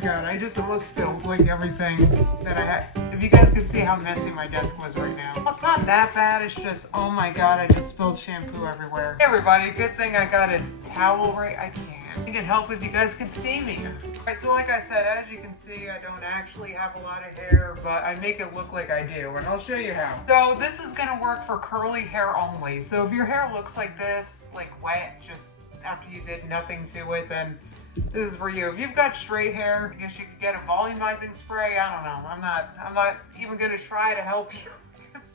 god, I just almost spilled like everything that I had. If you guys could see how messy my desk was right now. Well, it's not that bad, it's just, oh my god, I just spilled shampoo everywhere. Hey everybody, good thing I got a towel right, I can't. It could help if you guys could see me. Alright, so like I said, as you can see, I don't actually have a lot of hair, but I make it look like I do, and I'll show you how. So this is gonna work for curly hair only. So if your hair looks like this, like wet, just after you did nothing to it, then this is for you. If you've got straight hair, I guess you could get a volumizing spray. I don't know. I'm not even gonna try to help you because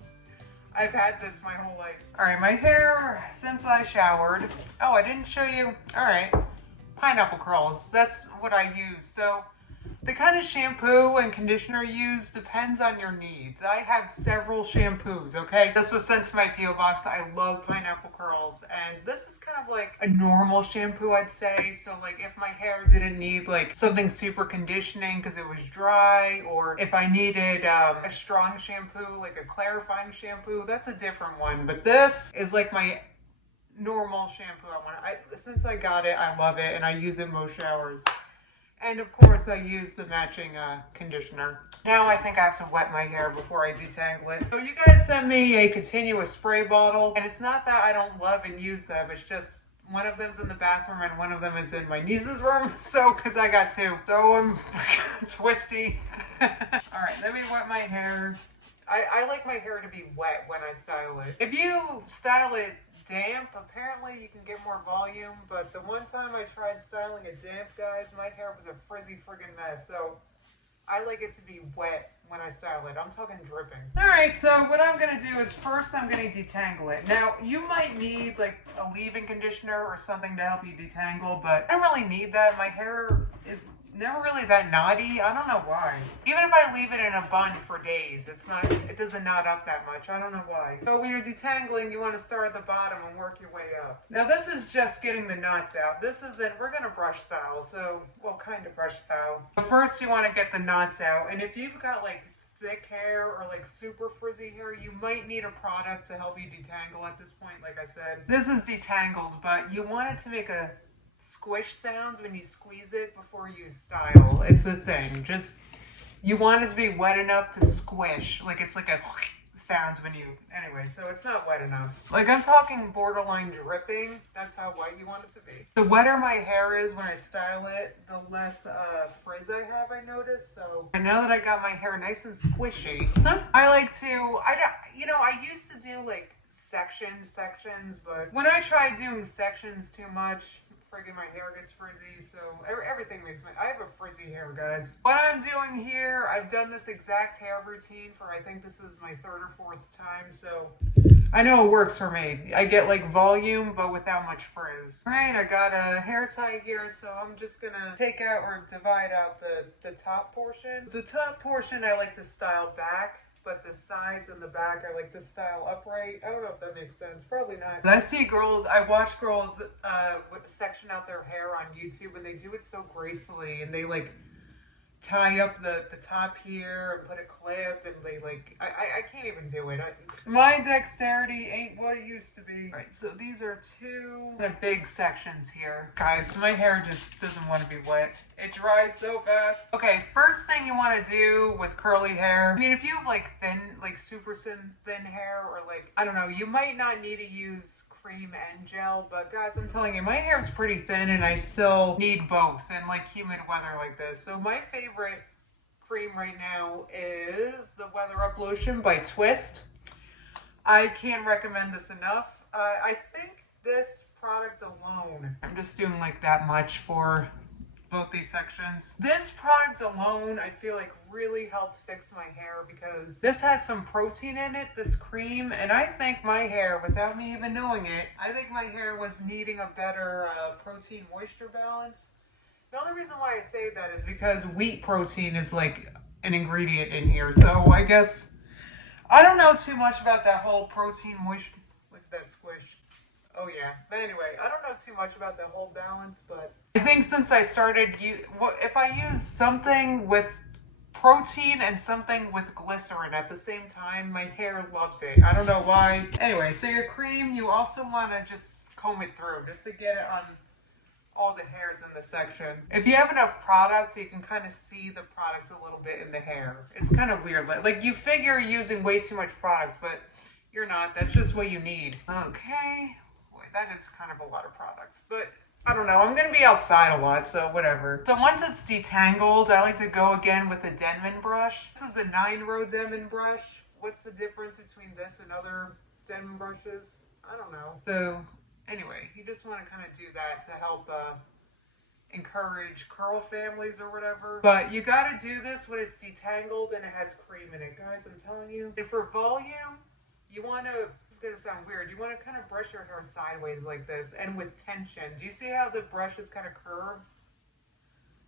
I've had this my whole life. All right, my hair since I showered. Oh, I didn't show you. All right, pineapple curls. That's what I use. So the kind of shampoo and conditioner you use depends on your needs. I have several shampoos, okay? This was sent to my P.O. box. I love pineapple curls, and this is kind of like a normal shampoo, I'd say. So like if my hair didn't need like something super conditioning because it was dry, or if I needed a strong shampoo, like a clarifying shampoo, that's a different one. But this is like my normal shampoo I want. Since I got it, I love it, and I use it most showers. And of course I use the matching conditioner. Now I think I have to wet my hair before I detangle it. So you guys sent me a continuous spray bottle, and it's not that I don't love and use them, it's just one of them's in the bathroom and one of them is in my niece's room. So, cause I got two. So I'm twisty. Alright, let me wet my hair. I like my hair to be wet when I style it. If you style it damp, apparently you can get more volume, but the one time I tried styling it damp, guys, my hair was a frizzy friggin' mess. So I like it to be wet when I style it. I'm talking dripping. Alright, so what I'm gonna do is first I'm gonna detangle it. Now, you might need like a leave-in conditioner or something to help you detangle, but I don't really need that. My hair is never really that knotty. I don't know why. Even if I leave it in a bun for days, it doesn't knot up that much. I don't know why. So when you're detangling, you want to start at the bottom and work your way up. Now this is just getting the knots out. This isn't, we're gonna brush style, so, well, kind of brush style. But first you want to get the knots out, and if you've got like thick hair or like super frizzy hair, you might need a product to help you detangle at this point, like I said. This is detangled, but you want it to make a squish sounds when you squeeze it before you style. It's a thing. Just, you want it to be wet enough to squish. Like it's like a sound when you, anyway, so it's not wet enough. Like I'm talking borderline dripping. That's how wet you want it to be. The wetter my hair is when I style it, the less frizz I have, I noticed. So I know that I got my hair nice and squishy. I like to, I used to do like sections, but when I try doing sections too much, friggin' my hair gets frizzy, so everything makes me, I have a frizzy hair, guys. What I'm doing here, I've done this exact hair routine for, I think this is my third or fourth time, so I know it works for me. I get like volume, but without much frizz. Alright, I got a hair tie here, so I'm just gonna take out or divide out the top portion. The top portion I like to style back, but the sides and the back I like to style upright. I don't know if that makes sense. Probably not. But I see girls, I watch girls section out their hair on YouTube, and they do it so gracefully, and they like tie up the top here and put a clip, and they like, I can't even do it. My dexterity ain't what it used to be. Right, so these are two big sections here. Guys, my hair just doesn't want to be wet. It dries so fast. Okay, first thing you want to do with curly hair, I mean, if you have like thin, like super thin hair, or like, I don't know, you might not need to use cream and gel, but guys, I'm telling you, my hair is pretty thin and I still need both in like humid weather like this. So my favorite cream right now is the Weather Up Lotion by Twist. I can't recommend this enough. I think this product alone, I'm just doing like that much for both these sections. This product alone, I feel like really helped fix my hair because this has some protein in it, this cream, and I think my hair, without me even knowing it, I think my hair was needing a better protein moisture balance. The only reason why I say that is because wheat protein is like an ingredient in here, so I guess I don't know too much about that whole protein moisture. Look at that squish. Oh yeah, but anyway, I don't know too much about the whole balance, but I think since I started, if I use something with protein and something with glycerin at the same time, my hair loves it. I don't know why. Anyway, so your cream, you also want to just comb it through just to get it all the hairs in the section. If you have enough product, you can kind of see the product a little bit in the hair. It's kind of weird. Like you figure you're using way too much product, but you're not. That's just what you need. Okay. Boy, that is kind of a lot of products, but I don't know. I'm going to be outside a lot, so whatever. So once it's detangled, I like to go again with a Denman brush. This is a 9-row Denman brush. What's the difference between this and other Denman brushes? I don't know. So anyway, you just want to kind of do that to help encourage curl families or whatever. But you got to do this when it's detangled and it has cream in it, guys. I'm telling you. And for volume, you want to, it's going to sound weird, you want to kind of brush your hair sideways like this and with tension. Do you see how the brush is kind of curved?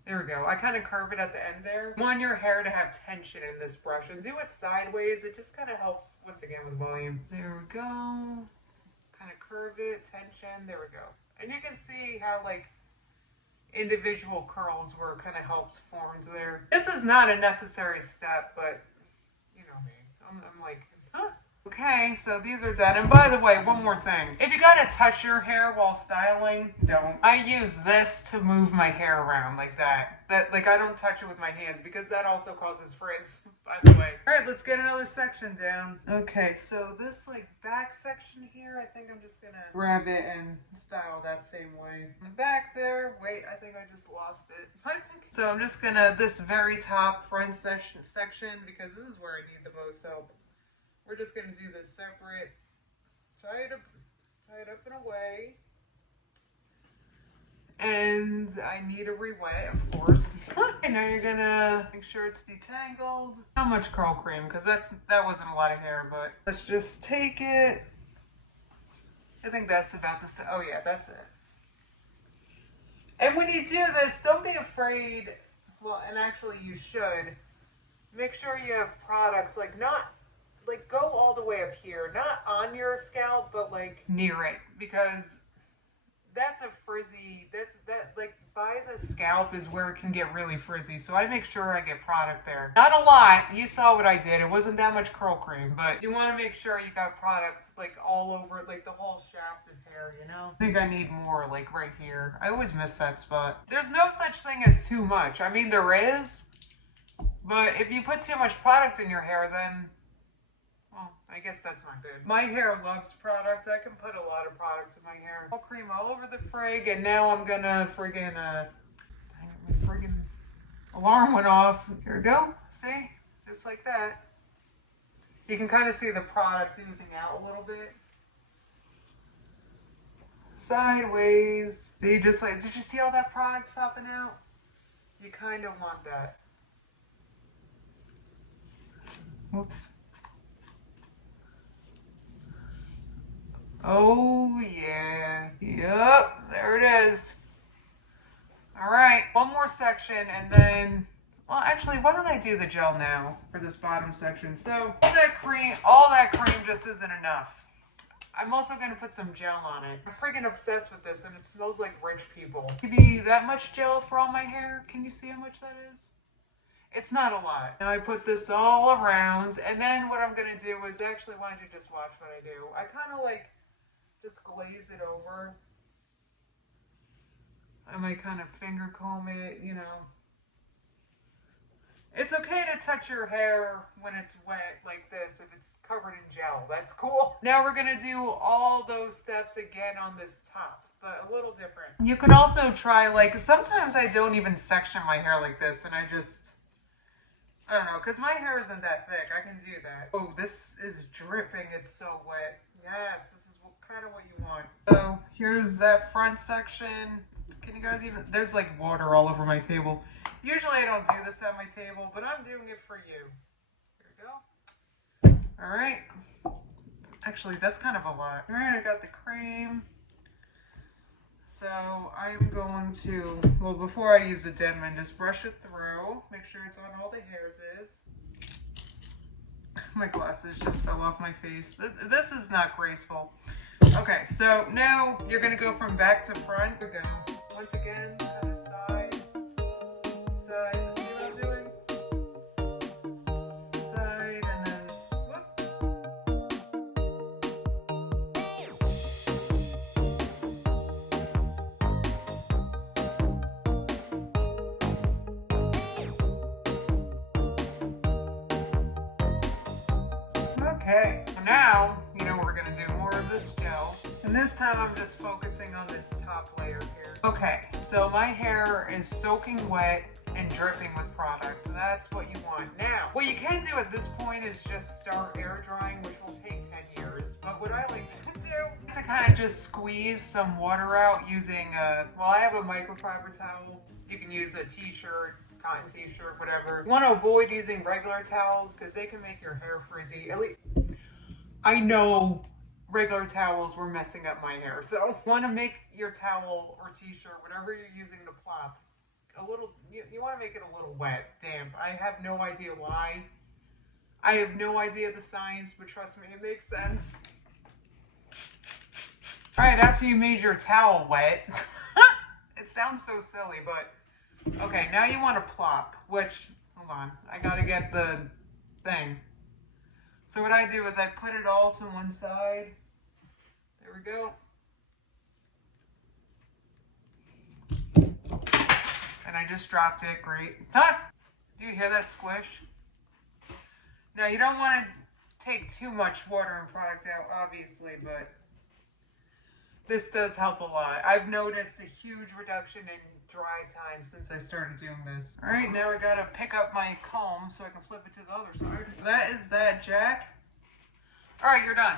There we go. I kind of curve it at the end there. You want your hair to have tension in this brush and do it sideways. It just kind of helps, once again, with volume. There we go. Kind of curve it, tension. There we go. And you can see how like individual curls were kind of helped formed there. This is not a necessary step, but you know me. I'm like, huh? Okay, so these are done. And by the way, one more thing. If you gotta touch your hair while styling, don't. I use this to move my hair around like that. Like I don't touch it with my hands because that also causes frizz, by the way. All right, let's get another section down. Okay, so this like back section here, I think I'm just gonna grab it and style that same way. In the back there, wait, I think I just lost it. So I'm just gonna, this very top front section, because this is where I need the most help. We're just going to do this separate, tie it up and away. And I need a re-wet, of course. And now you're going to make sure it's detangled. Not much curl cream, because that wasn't a lot of hair, but let's just take it. I think that's about the same. Oh yeah, that's it. And when you do this, don't be afraid. Well, and actually you should. Make sure you have product, like not, like go all the way up here, not on your scalp, but like near it, because that's a frizzy, that like by the scalp is where it can get really frizzy. So I make sure I get product there. Not a lot. You saw what I did. It wasn't that much curl cream, but you want to make sure you got products like all over, like the whole shaft of hair, you know? I think I need more like right here. I always miss that spot. There's no such thing as too much. I mean, there is, but if you put too much product in your hair, then well, I guess that's not good. My hair loves product. I can put a lot of product in my hair. All cream all over the frig, and now I'm gonna friggin', dang it, my friggin' alarm went off. Here we go. See? Just like that. You can kind of see the product oozing out a little bit. Sideways. See, just like, did you see all that product popping out? You kind of want that. Whoops. Oh yeah, yep, there it is. All right, one more section and then, well actually, why don't I do the gel now for this bottom section? So all that cream just isn't enough. I'm also gonna put some gel on it. I'm freaking obsessed with this and it smells like rich people. Maybe that much gel for all my hair? Can you see how much that is? It's not a lot. Now I put this all around and then what I'm gonna do is, actually, why don't you just watch what I do? I kind of like just glaze it over. I might kind of finger comb it, you know. It's okay to touch your hair when it's wet like this if it's covered in gel. That's cool. Now we're going to do all those steps again on this top, but a little different. You could also try, like, sometimes I don't even section my hair like this and I don't know, because my hair isn't that thick. I can do that. Oh, this is dripping. It's so wet. Yes, this is kind of what you want. So here's that front section. Can you guys even, there's like water all over my table. Usually I don't do this at my table, but I'm doing it for you. Here we go. All right. Actually, that's kind of a lot. All right, I got the cream. So I'm going to, well, before I use the Denman, just brush it through. Make sure it's on all the hairs. My glasses just fell off my face. This is not graceful. Okay, so now you're going to go from back to front. Here we go. Once again, kind of side. See what I'm doing? Side, and then whoop. Okay, so now, you know, we're gonna do more of this gel. And this time I'm just focusing on this top layer here. Okay, so my hair is soaking wet and dripping with product. That's what you want. Now, what you can do at this point is just start air drying, which will take 10 years. But what I like to do is to kind of just squeeze some water out using well, I have a microfiber towel. You can use a t-shirt, cotton t-shirt, whatever. You want to avoid using regular towels because they can make your hair frizzy. At least, I know regular towels were messing up my hair. So you want to make your towel or t-shirt, whatever you're using to plop, a little, you want to make it a little wet, damp. I have no idea why. I have no idea the science, but trust me, it makes sense. All right, after you made your towel wet, it sounds so silly, but okay, now you want to plop, which, hold on, I gotta get the thing. So what I do is I put it all to one side. There we go. And I just dropped it, great. Huh? Do you hear that squish? Now you don't want to take too much water and product out, obviously, but this does help a lot. I've noticed a huge reduction in dry time since I started doing this. All right, now I gotta pick up my comb so I can flip it to the other side. That is that, Jack. All right, you're done.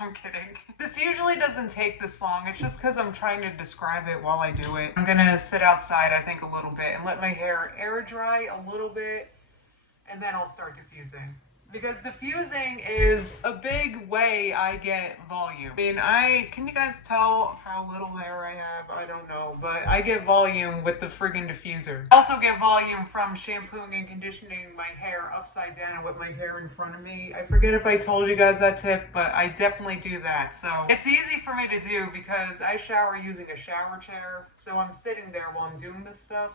I'm kidding. This usually doesn't take this long. It's just because I'm trying to describe it while I do it. I'm gonna sit outside, I think, a little bit and let my hair air dry a little bit, and then I'll start diffusing. Because diffusing is a big way I get volume. I mean, can you guys tell how little hair I have? I don't know, but I get volume with the friggin' diffuser. I also get volume from shampooing and conditioning my hair upside down with my hair in front of me. I forget if I told you guys that tip, but I definitely do that. So it's easy for me to do because I shower using a shower chair. So I'm sitting there while I'm doing this stuff.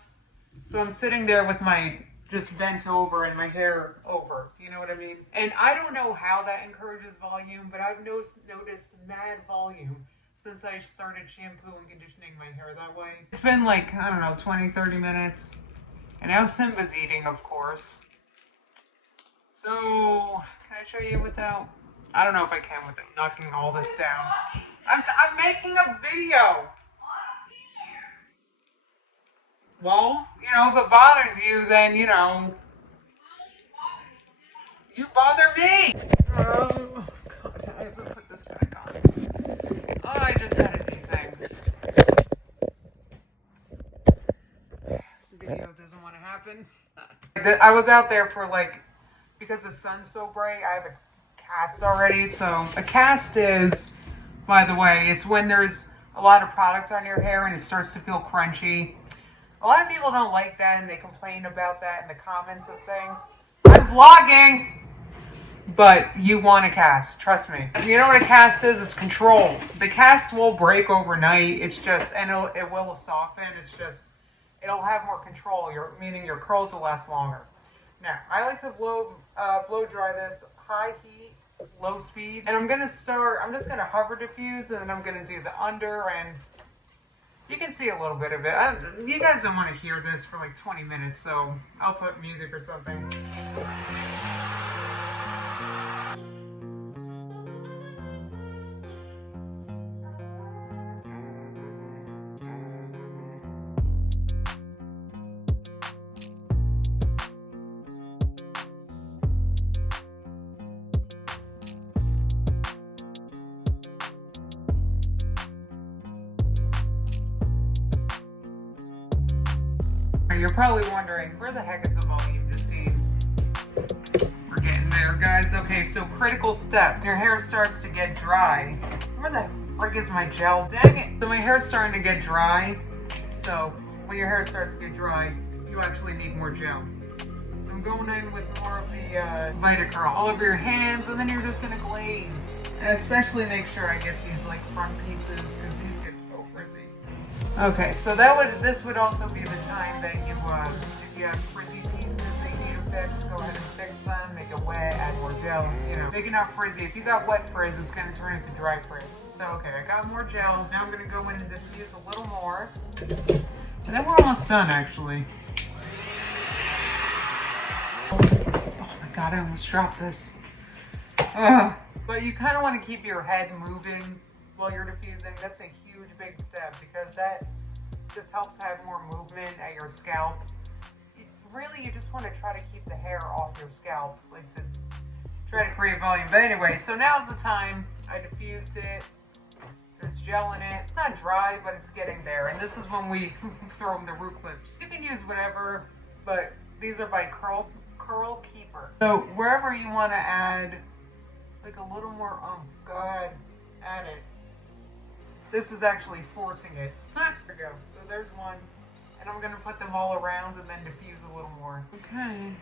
So I'm sitting there with my just bent over and my hair over, you know what I mean? And I don't know how that encourages volume, but I've noticed mad volume since I started shampoo and conditioning my hair that way. It's been like, I don't know, 20, 30 minutes. And now Simba's eating, of course. So, can I show you without, I don't know if I can without knocking all this down. I'm making a video. Well, you know, if it bothers you, then, you know, you bother me. Oh, God, I have to put this back on. Oh, I just had to do things. The video doesn't want to happen. I was out there for like, because the sun's so bright, I have a cast already. So a cast is, by the way, it's when there's a lot of product on your hair and it starts to feel crunchy. A lot of people don't like that and they complain about that in the comments of things. I'm vlogging, but you want a cast, trust me. You know what a cast is? It's controlled. The cast will break overnight. It's just, and it will soften. It's just, it'll have more control, meaning your curls will last longer. Now, I like to blow dry this high heat, low speed. And I'm just gonna hover diffuse and then I'm gonna do the under and you can see a little bit of it. You guys don't want to hear this for like 20 minutes, so I'll put music or something. You're probably wondering, where the heck is the volume just seeing? We're getting there, guys. Okay, so critical step. Your hair starts to get dry. Where the frick is my gel? Dang it. So my hair's starting to get dry. So when your hair starts to get dry, you actually need more gel. So I'm going in with more of the Vitacurl all over your hands, and then you're just gonna glaze. And especially make sure I get these like front pieces, because these get so frizzy. Okay, so this would also be the time that you, if you have frizzy pieces that you need to fix, go ahead and fix them, make it wet, add more gel, you know, make it not frizzy. If you got wet frizz, it's going to turn into dry frizz. So, okay, I got more gel. Now I'm going to go in and diffuse a little more. And then we're almost done, actually. Oh my God, I almost dropped this. But you kind of want to keep your head moving while you're diffusing. That's a huge big step because that just helps have more movement at your scalp. Really, you just want to try to keep the hair off your scalp, like to try to create volume. But anyway, so now's the time. I diffused it. There's gel in it. It's not dry, but it's getting there. And this is when we throw in the root clips. You can use whatever, but these are by Curl Keeper. So wherever you want to add like a little more go ahead, add it. This is actually forcing it. There we go. So there's one. And I'm going to put them all around and then diffuse a little more. Okay.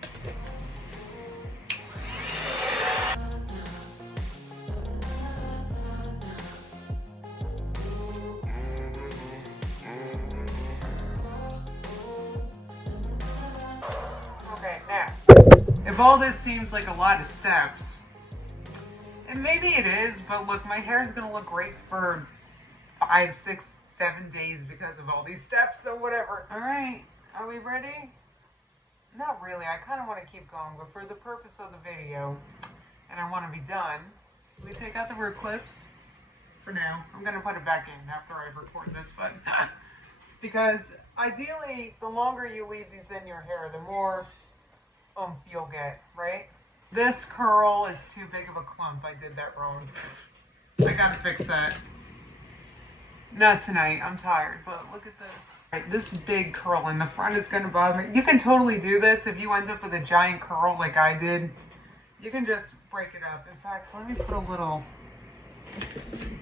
Okay, now, if all this seems like a lot of steps, and maybe it is, but look, my hair is going to look great for 5, 6, 7 days because of all these steps, so whatever. All right, are we ready? Not really, I kind of want to keep going, but for the purpose of the video, and I want to be done, we take out the root clips for now. I'm going to put it back in after I record this, but because ideally, the longer you leave these in your hair, the more oomph you'll get, right? This curl is too big of a clump. I did that wrong. I gotta fix that. Not tonight, I'm tired, but look at this. Right, this big curl in the front is gonna bother me. You can totally do this if you end up with a giant curl like I did. You can just break it up. In fact, let me put a little,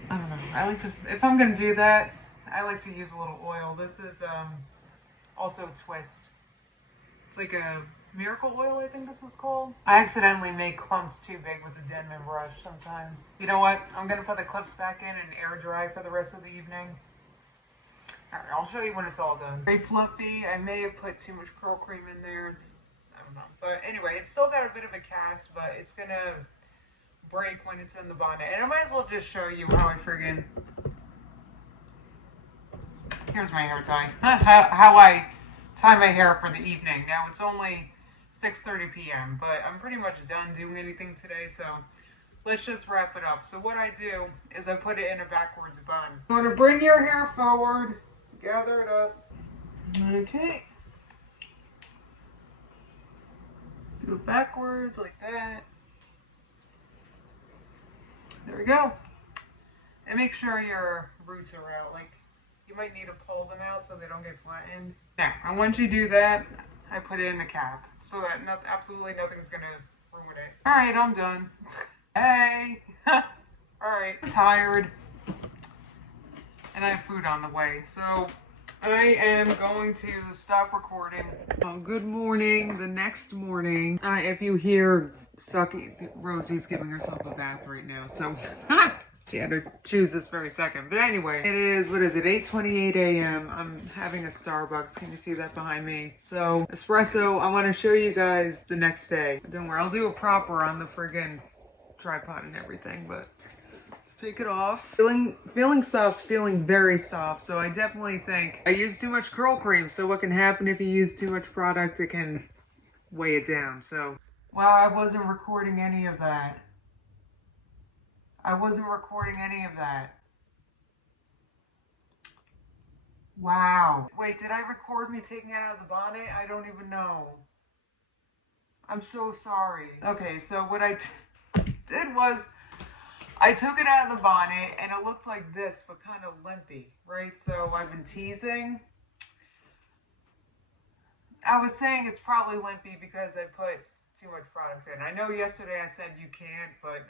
I don't know, I like to, if I'm gonna do that, I like to use a little oil. This is also Twist. It's like a miracle oil, I think this is called. I accidentally make clumps too big with the Denman brush sometimes. You know what? I'm gonna put the clips back in and air dry for the rest of the evening. Alright, I'll show you when it's all done. Very fluffy. I may have put too much curl cream in there. It's, I don't know. But anyway, it's still got a bit of a cast, but it's gonna break when it's in the bonnet. And I might as well just show you how I friggin'... Here's my hair tie. how I tie my hair for the evening. Now it's only 6:30 p.m. but I'm pretty much done doing anything today, so let's just wrap it up. So what I do is I put it in a backwards bun. You want to bring your hair forward, gather it up. Okay. Do it backwards like that. There we go. And make sure your roots are out. Like, you might need to pull them out so they don't get flattened. Now, and once you do that, I put it in a cap so that absolutely nothing's gonna ruin it. All right, I'm done. Hey. All right, I'm tired and I have food on the way, so I am going to stop recording. Oh, good morning. The next morning, if you hear Sucky, Rosie's giving herself a bath right now, so she had to choose this very second. But anyway, it is, what is it, 8:28 a.m. I'm having a Starbucks. Can you see that behind me? So, espresso, I want to show you guys the next day. Don't worry, I'll do a proper on the friggin' tripod and everything, but let's take it off. Feeling soft, feeling very soft, so I definitely think I used too much curl cream, so what can happen if you use too much product, it can weigh it down, so. Wow, I wasn't recording any of that. I wasn't recording any of that. Wow. Wait, did I record me taking it out of the bonnet? I don't even know. I'm so sorry. Okay, so what I did was I took it out of the bonnet and it looked like this, but kind of limpy, right? So I've been teasing. I was saying it's probably limpy because I put too much product in. I know yesterday I said you can't, but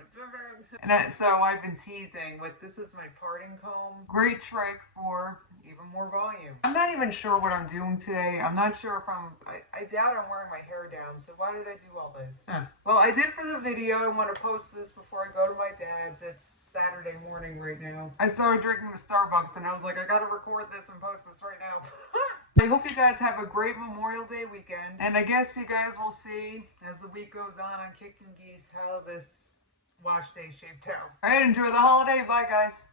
so I've been teasing with, this is my parting comb. Great trick for even more volume. I'm not even sure what I'm doing today. I'm not sure if I doubt I'm wearing my hair down, so why did I do all this? Well, I did for the video. I want to post this before I go to my dad's. It's Saturday morning right now. I started drinking the Starbucks and I was like, I gotta record this and post this right now. I hope you guys have a great Memorial Day weekend. And I guess you guys will see as the week goes on KickingGeese how this wash day shaped out. Alright, enjoy the holiday. Bye, guys.